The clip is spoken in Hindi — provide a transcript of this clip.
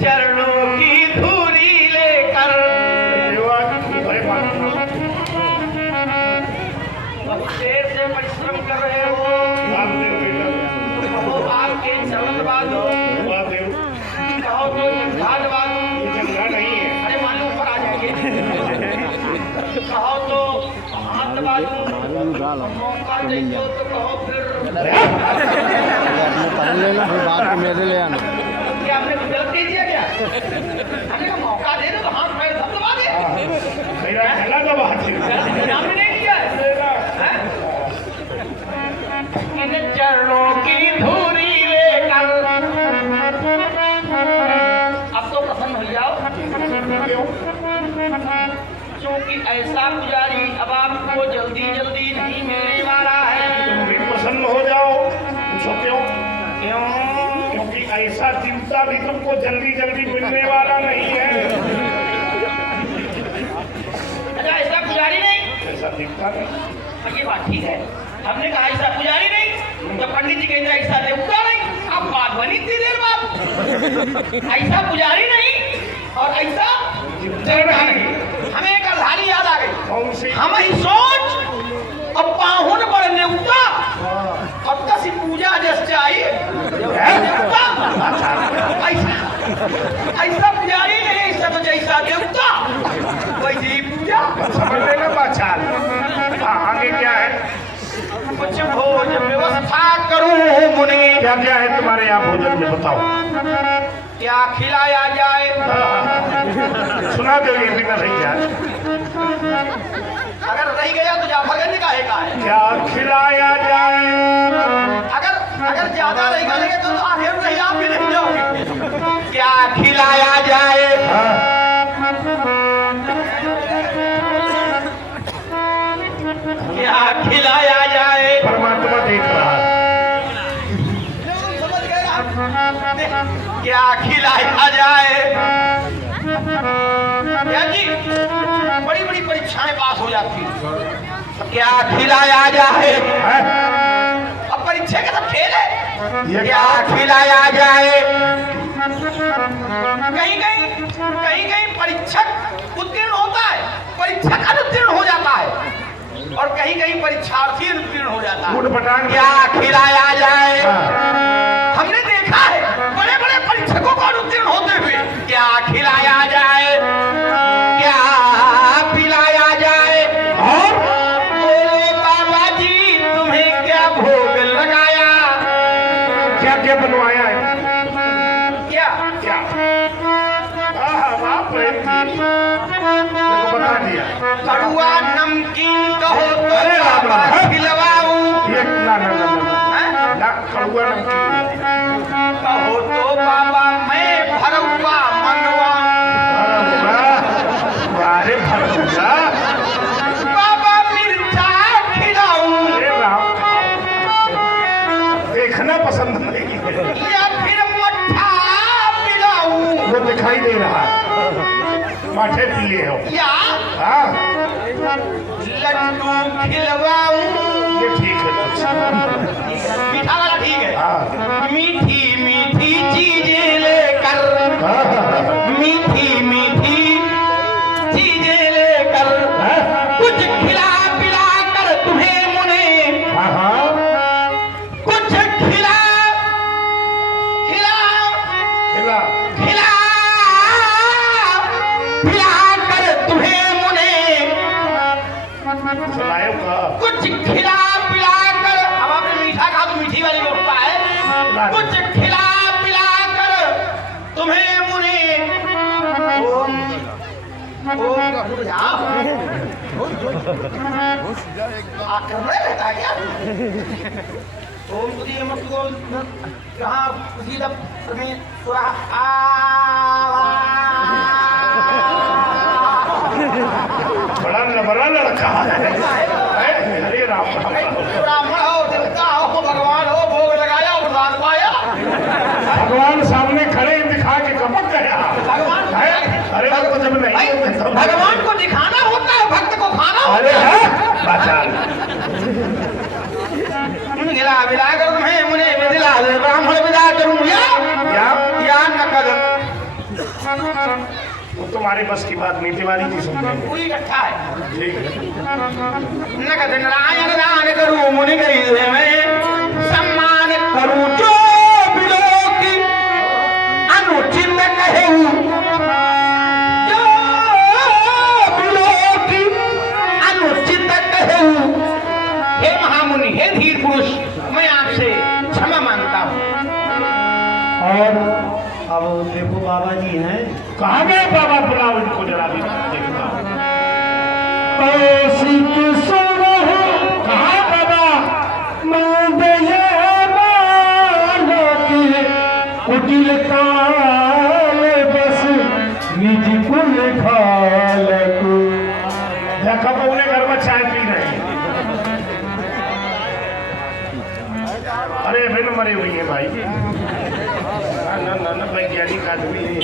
चरणों की धूरी लेकर देर से परिश्रम कर रहे हो, कहो आपके चरण बाजो, कहो तो जंघाट बाजो, नहीं है। अरे मालूम पर आ जाएंगे, कहो तो हाथ बाजू, मौका चाहिए तो कहो फिर लेना फिर बात को मेरे ले आना। क्या आपने कुछ गलत कह दिया क्या? हमने कहा मौका दे दो तो हाथ पैर सब दबा दे। मेरा गला दबा दे। आपने नहीं दिया है? इन चरणों की धूरी लेकर अब तो प्रसन्न हो जाओ, क्योंकि ऐसा पुजारी अब आपको जल्दी जल्दी नहीं मिलने वाला है। तुम भी प्रसन्न हो जाओ। पूछो क्यों? क्यों? क्योंकि ऐसा चिंता भी तुमको जल्दी जल्दी मिलने वाला नहीं है। अच्छा ऐसा पुजारी नहीं? ऐसा दिखता नहीं। ये बात ठीक है, हमने कहा ऐसा पुजारी नहीं, तो पंडित जी कहते ऐसा देवता नहीं। अब बात बनी इतनी देर बाद, ऐसा पुजारी नहीं और ऐसा देवता नहीं। हमें एक अर्धानी याद आ गई। कौन सी? हम ही सोच अब पाहुन पर नेवता अब कसी पूजा जैसे आई देवता ऐसा पुजारी नहीं, ऐसा तो जैसा देवता वैसे ही पूजा। समझ लेना बाचाल। आगे क्या है? कुछ भोज व्यवस्था करूं मुनि, क्या क्या है तुम्हारे यहाँ भोजन में बताओ। क्या खिलाया जाए? सुना दो ये भी मैं रही जाए। अगर रह गया तो जाफरगंज का है। क्या खिलाया जाए? अगर ज्यादा रह गए तो आखिर नहीं आप भी नहीं जाओगे। क्या खिलाया जाए? हाँ। क्या खिलाया जाए? परमात्मा देख रहा है। समझ गए आप? क्या खिलाया जाए? जी बड़ी बड़ी परीक्षाएं पास हो जाती हैं। क्या खिलाया जाए? अब परीक्षा का सब खेल है। क्या खिलाया जाए? कहीं कहीं परीक्षक उत्तीर्ण होता है, परीक्षक अनुत्तीर्ण हो जाता है, और कहीं कहीं परीक्षार्थी अनुत्तीर्ण हो जाता है। क्या खिलाया जाए? हमने देखा है बड़े बड़े परीक्षकों को अनुत्तीर्ण होते हुए। क्या खिलाया जाए? क्या पिलाया जाए? और बोलो बाबा जी तुम्हें क्या भोग लगाया? क्या क्या बनवाया है? क्या क्या? बाप रे, देखो बता दिया। कड़ुआ नमकीन कहो तो अरे राम राम। खिलवाऊं, ये ना ना ना ना कड़ुआ नमकीन। कहो तो बाबा मैं भरवा मंगवाऊं। अरे भरपूरा। बाबा मिर्चा खिलाऊं, अरे राम, देखना पसंद नहीं है। या फिर मट्ठा पिलाऊं, वो दिखाई दे रहा है। माठे पीले हो। या हाँ, लड्डू खिलवाऊं। ये ठीक है। मीठा वाला ठीक है। हाँ। मीठी मीठी चीजें लेकर, हाँ, मीठी मीठी चीजें लेकर, कुछ खिला पिला कर तुम्हें मुने, हाँ, हाँ। कुछ खिला खिला खिला। खिला पिला कर तुम्हें मुने, सुनायो का। कुछ खिला पिला कर। अब आपने मीठा कहा तो मीठी वाली व्यवस्था है। कुछ खिला पिला कर तुम्हें मुने, ओम आक्रमण रहता है क्या? ओम तुझे मत कहाँ उसी में बड़ा लबरा लड़का है। अरे राम राम। ब्राह्मण हो, देवता हो, भगवान हो, भोग लगाया, प्रसाद पाया। भगवान सामने खड़े दिखा के कपक गया। भगवान अरे वो तो जब नहीं। भगवान को दिखाना होता है, भक्त को खाना होता अरे है। है बाचाल। गिला विला कर तुम्हें मुने विदिला ब्राह्मण विदा करूं या नकद तुम्हारे बस की बात नहीं, तिवारी जी समझेंगे। पूरी इकट्ठा है। ठीक है। नगद नारायण दान करूं मुनि करी देवे, सम्मान करूं जो बिलो की अनुचित कहूं, जो बिलो की अनुचित कहूं। हे महामुनि, हे धीर पुरुष, मैं आपसे क्षमा मांगता हूं। और अब देखो बाबा जी हैं, कहाँ गए बाबा? बुलाओ इनको जरा भी देखता हूँ। कहाँ बाबा? कुटिल काल बस निज कुल खालकु। देखा उन्हें घर में चाय पी रहे हैं। अरे बिन मरे हुई है भाई। ना ना ना, वैज्ञानिक आदमी है।